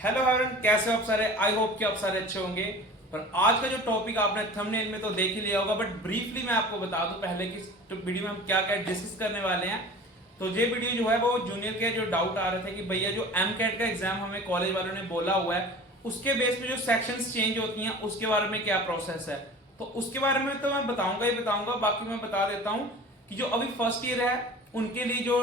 Hello everyone, कैसे हो आप सारे। आई होप कि आप सारे अच्छे होंगे। पर आज का जो टॉपिक आपने थंबनेल में तो देख ही लिया होगा, बट ब्रीफली मैं आपको बता दूं पहले कि इस वीडियो में हम क्या क्या डिस्कस करने वाले हैं। तो ये वीडियो जो है वो जूनियर के जो डाउट आ रहे थे कि भैया जो एमकेट का एग्जाम हमें कॉलेज वालों ने बोला हुआ है, उसके बेस पे जो सेक्शंस चेंज होती हैं उसके बारे में क्या प्रोसेस है। तो उसके बारे में तो मैं बताऊंगा ही बताऊंगा। बाकी मैं बता देता हूँ कि जो अभी फर्स्ट ईयर है उनके लिए जो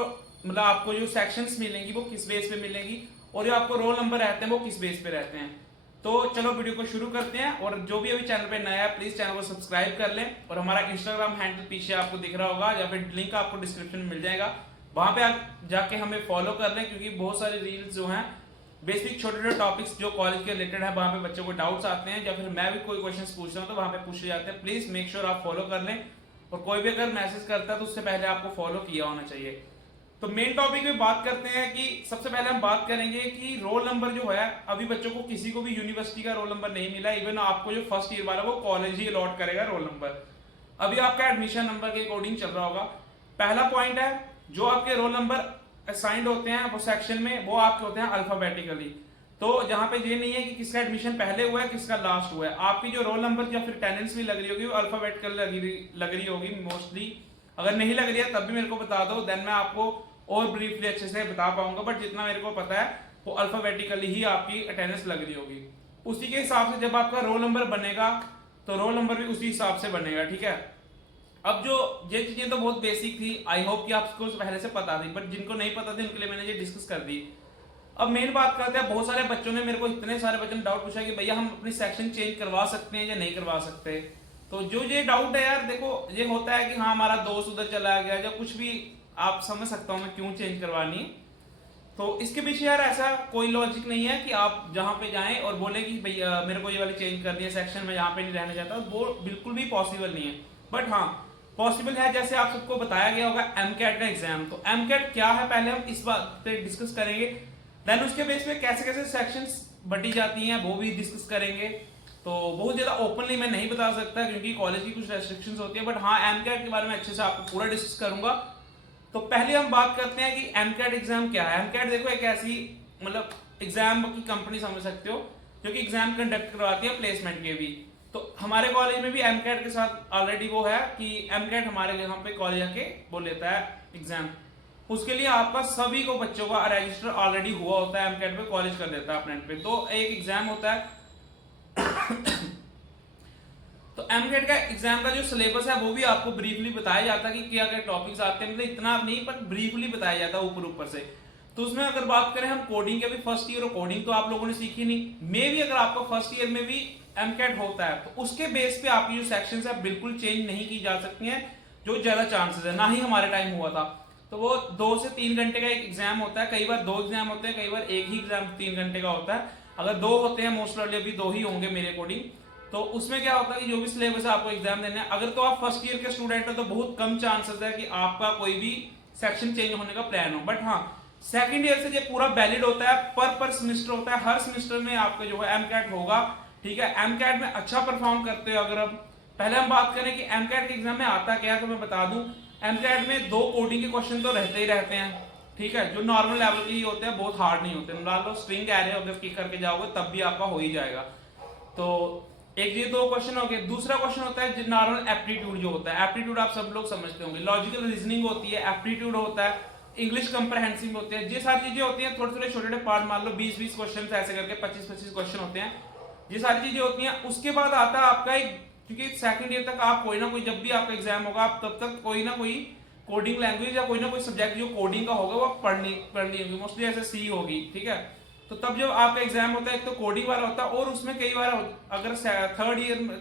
मतलब आपको जो सेक्शंस मिलेंगी वो किस बेस पे मिलेंगी, और जो आपको रोल नंबर रहते हैं वो किस बेस पे रहते हैं। तो चलो वीडियो को शुरू करते हैं। और जो भी अभी चैनल पे नया है प्लीज चैनल को सब्सक्राइब कर लें, और हमारा इंस्टाग्राम हैंडल पीछे आपको दिख रहा होगा या फिर लिंक आपको डिस्क्रिप्शन में मिल जाएगा, वहां पे आप जाके हमें फॉलो कर लें, क्योंकि बहुत सारे रील्स जो हैं बेसिक छोटे छोटे टॉपिक्स जो कॉलेज के रिलेटेड है वहां पे बच्चों को डाउट्स आते हैं, या फिर मैं भी कोई क्वेश्चन पूछता हूँ तो वहां पे पूछे जाते हैं। प्लीज मेक श्योर आप फॉलो कर लें, और कोई भी अगर मैसेज करता है तो उससे पहले आपको फॉलो किया होना चाहिए। तो मेन टॉपिक में बात करते हैं कि सबसे पहले हम बात करेंगे कि रोल नंबर जो है, अभी बच्चों को किसी को भी यूनिवर्सिटी का रोल नंबर नहीं मिला। इवन आपको जो फर्स्ट ईयर वाला वो कॉलेज ही अलॉट करेगा रोल नंबर। अभी आपका एडमिशन नंबर के अकॉर्डिंग चल रहा होगा। पहला पॉइंट है, जो आपके रोल नंबर असाइंड होते हैं वो सेक्शन में वो आपके होते हैं अल्फाबेटिकली। तो जहां पे ये नहीं है कि किसका एडमिशन पहले हुआ है किसका लास्ट हुआ है, आपकी जो रोल नंबर या फिर अटेंडेंस भी लग रही होगी वो अल्फाबेटिकल लग रही होगी मोस्टली। अगर नहीं लग रही है तब भी मेरे को बता दो, देन मैं आपको और ब्रीफली अच्छे से बता पाऊंगा। बट जितना मेरे को पता है वो अल्फाबेटिकली ही आपकी अटेंडेंस लग रही होगी। उसी के हिसाब से जब आपका रोल नंबर बनेगा तो रोल नंबर भी उसी हिसाब से बनेगा, ठीक है। अब जो ये चीजें तो बहुत बेसिक थी, आई होप कि आपको पहले से पता थी, बट जिनको नहीं पता थी उनके लिए मैंने ये डिस्कस कर दी। अब मेन बात करते हैं, बहुत सारे बच्चों ने मेरे को इतने सारे बच्चों ने डाउट पूछा कि भैया हम अपनी सेक्शन चेंज करवा सकते हैं या नहीं करवा सकते। तो जो ये डाउट है यार, देखो ये होता है कि हाँ हमारा दोस्त उधर चला गया या कुछ भी, आप समझ सकता हूँ मैं क्यों चेंज करवानी। तो इसके पीछे यार ऐसा कोई लॉजिक नहीं है कि आप जहां पे जाएं और बोले कि भैया मेरे को ये वाली चेंज करनी है सेक्शन में यहाँ पे नहीं रहना चाहता, वो बिल्कुल भी पॉसिबल नहीं है। बट हाँ पॉसिबल है, जैसे आप सबको बताया गया होगा एमकेट का एग्जाम। तो एमकेट क्या है पहले हम इस बात पे डिस्कस करेंगे, देन उसके बेस पे कैसे कैसे सेक्शंस बटी जाती हैं वो भी डिस्कस करेंगे। तो बहुत ज्यादा ओपनली मैं नहीं बता सकता क्योंकि कॉलेज की कुछ रेस्ट्रिक्शंस होती है, बट हाँ एमकेट के बारे में अच्छे से आपको पूरा डिस्कस करूंगा। तो पहले हम बात करते हैं कि एमकेट एग्जाम क्या है। एमकेट देखो एक ऐसी मतलब एग्जाम की कंपनी समझ सकते हो जो कि एग्जाम कंडक्ट करवाती है प्लेसमेंट के भी। तो हमारे कॉलेज में भी एमकेट के साथ ऑलरेडी वो है कि एमकेट हमारे यहाँ पे कॉलेज आके वो लेता है एग्जाम। उसके लिए आपका सभी को बच्चों का रजिस्टर ऑलरेडी हुआ होता है एमकेट पे, कॉलेज कर देता है अपने पे। तो एक एग्जाम होता है तो एमकेट का एग्जाम का जो सिलेबस है वो भी आपको ब्रीफली बताया जाता है कि क्या क्या टॉपिक्स आते हैं, मतलब इतना नहीं पर ब्रीफली बताया जाता है ऊपर ऊपर से। तो उसमें अगर बात करें हम कोडिंग के भी, फर्स्ट ईयर कोडिंग तो आप लोगों ने सीखी नहीं, मे भी अगर आपका फर्स्ट ईयर में भी एमकेट होता है तो उसके बेस पे आपकी जो सेक्शंस है बिल्कुल चेंज नहीं की जा सकती हैं, जो ज्यादा चांसेस है। ना ही हमारे टाइम हुआ था। तो वो 2 से 3 घंटे का एक एग्जाम होता है, कई बार 2 एग्जाम होते हैं, कई बार एक ही एग्जाम 3 घंटे का होता है। अगर 2 होते हैं मोस्ट प्रॉब्ली अभी 2 ही होंगे मेरे अकॉर्डिंग। तो उसमें क्या होता है कि जो भी सिलेबस है आपको एग्जाम देना है। अगर तो आप फर्स्ट ईयर के स्टूडेंट हो तो बहुत कम चांसेस है कि आपका कोई भी सेक्शन चेंज होने का प्लान हो। बट हाँ सेकंड ईयर से ये पूरा वैलिड होता है, पर सेमेस्टर होता है, हर सेमेस्टर में आपका जो है एमकेट होगा, ठीक है। एमकेट में अच्छा परफॉर्म करते हो अगर अब पहले हम बात करें कि एमकेट के एग्जाम में आता क्या है तो मैं बता दूं। एमकेट में 2 कोडिंग के क्वेश्चन तो रहते ही रहते हैं, ठीक है, जो नॉर्मल लेवल के ही होते हैं, बहुत हार्ड नहीं होते। मान लो स्ट्रिंग एरे अगर की करके जाओगे तब भी आपका हो ही जाएगा। तो एक ये 2 क्वेश्चन हो गए। दूसरा क्वेश्चन होता है नॉर्मल एप्टीट्यूड जो होता है। एप्टीट्यूड आप सब लोग समझते होंगे, लॉजिकल रीजनिंग होती है, एप्टीट्यूड होता है, इंग्लिश कंप्रहेंसिव होते हैं। ये सारी चीजें होती हैं, थोड़े थोड़े छोटे छोटे पार्ट, मान लो 20-20 क्वेश्चन ऐसे करके 25-25 क्वेश्चन होते हैं, ये सारी चीजें होती हैं। उसके बाद आता है आपका एक, क्योंकि सेकंड ईयर तक आप कोई ना कोई, जब भी आपका एग्जाम होगा आप तब तक कोई ना कोई कोडिंग लैंग्वेज या कोई ना कोई सब्जेक्ट जो कोडिंग का होगा वो पढ़नी होगी, मोस्टली ऐसे सी होगी, ठीक है। तो तब जब आपका एग्जाम होता है एक तो कोडिंग वाला होता है, और उसमें कई बार अगर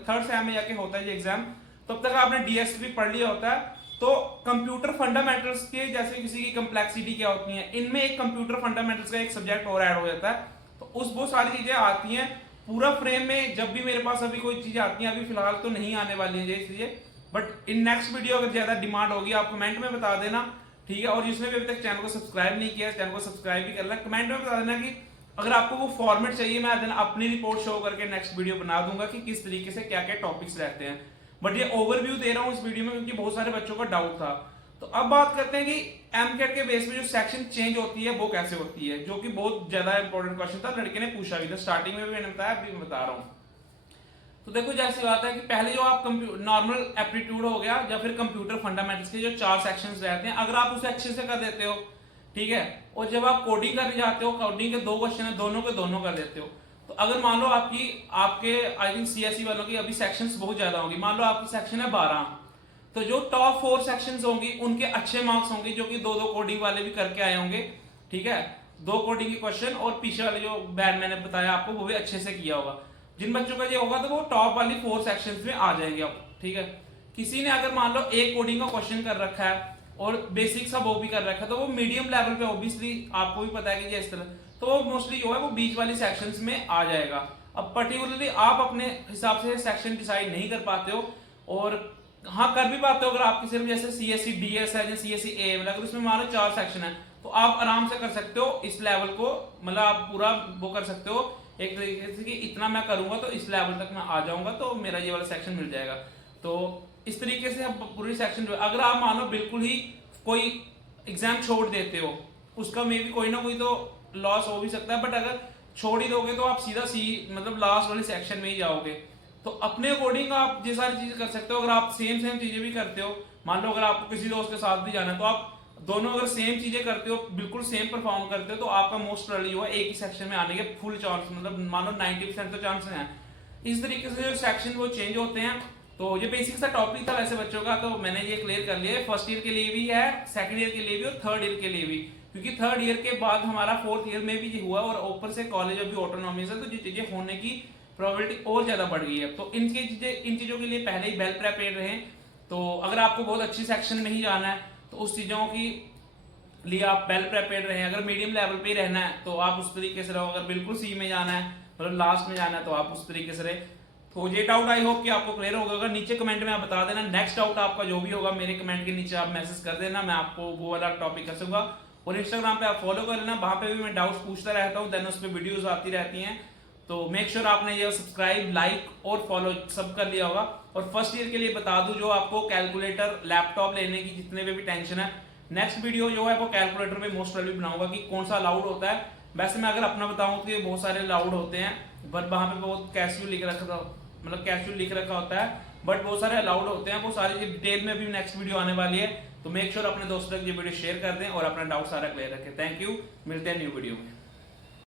थर्ड सेम में जाके होता है ये एग्जाम, तब तक आपने डीएसपी पढ़ लिया होता है। तो कंप्यूटर फंडामेंटल्स के जैसे किसी की कम्प्लेक्सिटी क्या होती है, इनमें एक कंप्यूटर फंडामेंटल्स का एक सब्जेक्ट और ऐड हो जाता है। तो उस वो सारी चीजें आती हैं पूरा फ्रेम में। जब भी मेरे पास अभी कोई चीज आती है, अभी फिलहाल तो नहीं आने वाली है ये चीजें, बट इन नेक्स्ट वीडियो अगर ज्यादा डिमांड होगी आप कमेंट में बता देना, ठीक है। और जिसने भी अभी तक चैनल को सब्सक्राइब नहीं किया चैनल को सब्सक्राइब भी करना, कमेंट में बता देना कि अगर आपको वो फॉर्मेट चाहिए, मैं देन अपनी रिपोर्ट शो करके नेक्स्ट वीडियो बना दूंगा कि किस तरीके से क्या क्या टॉपिक्स रहते हैं। बट ये ओवरव्यू दे रहा हूँ इस वीडियो में क्योंकि बहुत सारे बच्चों का डाउट था। तो अब बात करते हैं कि एमकेट के बेस पे जो सेक्शन चेंज होती है वो कैसे होती है, जो कि बहुत ज्यादा इंपॉर्टेंट क्वेश्चन था, लड़के ने पूछा भी था स्टार्टिंग में भी मैंने बताया, अभी मैं बता रहा हूँ। तो देखो जैसी बात है कि पहले जो आप नॉर्मल एप्टीट्यूड हो गया या फिर कंप्यूटर फंडामेंटल्स के जो 4 सेक्शंस रहते हैं, अगर आप उसे अच्छे से कर देते हो, ठीक है, और जब आप कोडिंग करने जाते हो, कोडिंग के 2 क्वेश्चन है, दोनों के दोनों कर देते हो। तो अगर मान लो आपके आई थिंक सीएसई वालों की अभी सेक्शंस बहुत ज्यादा होंगी, मान लो आपकी सेक्शन है 12, तो जो टॉप 4 सेक्शंस होंगी उनके अच्छे मार्क्स होंगे, जो कि 2-2 कोडिंग वाले भी करके आए होंगे, ठीक है, 2 कोडिंग के क्वेश्चन, और पीछे वाले जो बैन मैंने बताया आपको वो भी अच्छे से किया होगा। जिन बच्चों का ये होगा तो वो टॉप वाली 4 सेक्शंस में आ जाएंगे अब, ठीक है। किसी ने अगर मान लो एक कोडिंग का क्वेश्चन कर रखा है और बेसिक सा वो भी कर रखा है, तो वो मीडियम लेवल पे ऑब्वियसली आपको भी पता है कि इस तरह, तो वो मोस्टली जो है वो बीच वाली सेक्शंस में आ जाएगा। अब पर्टिकुलरली आप अपने हिसाब से सेक्शन डिसाइड नहीं कर पाते हो, और हाँ कर भी पाते हो अगर आपकी सिर्फ जैसे सीएससी डीएस है या सीएससी ए, मतलब अगर उसमें मान लो 4 सेक्शन है तो आप आराम से कर सकते हो इस लेवल को, मतलब आप पूरा वो कर सकते हो एक तरीके से कि इतना मैं करूंगा तो इस लेवल तक मैं आ जाऊंगा तो मेरा ये वाला सेक्शन मिल जाएगा। तो इस तरीके से आप पूरी सेक्शन, अगर आप मानो बिल्कुल ही कोई एग्जाम छोड़ देते हो, उसका मे भी कोई ना कोई तो लॉस हो भी सकता है, बट अगर छोड़ ही दोगे तो आप सीधा मतलब लास्ट वाले सेक्शन में ही जाओगे। तो अपने अकॉर्डिंग आप ये सारी चीजें कर सकते हो। अगर आप सेम चीजें भी करते हो, मान लो अगर आपको किसी दोस्त के साथ भी जाना है, तो आप दोनों अगर सेम चीजें करते हो, बिल्कुल सेम परफॉर्म करते हो, तो आपका मोस्ट प्रोबेबली जो है एक ही सेक्शन में आने के फुल चांस, मतलब मानो 90% तो चांस है। इस तरीके से जो सेक्शन वो चेंज होते हैं। तो ये बेसिक सा टॉपिक था वैसे बच्चों का, तो मैंने ये क्लियर कर लिया है, फर्स्ट ईयर के लिए भी है, सेकंड ईयर के लिए भी और थर्ड ईयर के लिए भी, क्योंकि थर्ड ईयर के बाद हमारा फोर्थ ईयर में भी ये हुआ और ऊपर से कॉलेज अभी ऑटोनॉमस है, तो ये चीजें होने की प्रोबेबिलिटी और ज्यादा बढ़ गई है। तो इन चीजों के लिए पहले ही वेल प्रिपेयर्ड रहें। तो अगर आपको बहुत अच्छी सेक्शन में ही जाना है तो उस चीजों की लिए आप वेल प्रिपेयर्ड रहें। अगर मीडियम लेवल पे ही रहना है तो आप उस तरीके से रहो, अगर बिल्कुल सी में जाना है, मतलब लास्ट में जाना है, तो आप उस तरीके से रहे। तो ये डाउट आई होप कि आपको क्लियर होगा। अगर नीचे कमेंट में आप बता देना, नेक्स्ट डाउट आपका जो भी होगा मेरे कमेंट के नीचे आप मैसेज कर देना, मैं आपको वो वाला टॉपिक कर सकूंगा। और इंस्टाग्राम पे आप फॉलो कर लेना, वहां पे भी मैं डाउट्स पूछता रहता हूँ, देन उस पर वीडियोज आती रहती हैं। तो मेक श्योर आपने ये सब्सक्राइब, लाइक और फॉलो सब कर लिया होगा। और फर्स्ट ईयर के लिए बता दूं, जो आपको कैलकुलेटर लैपटॉप लेने की जितने पे भी टेंशन है, नेक्स्ट वीडियो जो है वो कैलकुलेटर पे मोस्ट प्रोबेबली बनाऊंगा कि कौन सा अलाउड होता है। वैसे मैं अगर अपना बताऊं तो ये बहुत सारे अलाउड होते हैं, बट वहां पे बहुत कैजुअल लिख रखा, मतलब कैजुअल लिख रखा होता है, बट बहुत सारे अलाउड होते हैं। वो सारी डिटेल में भी नेक्स्ट वीडियो आने वाली है। तो मेक श्योर अपने दोस्तों तक ये वीडियो शेयर कर दें और अपना डाउट सारा क्लियर रखें। थैंक यू, मिलते हैं न्यू वीडियो में।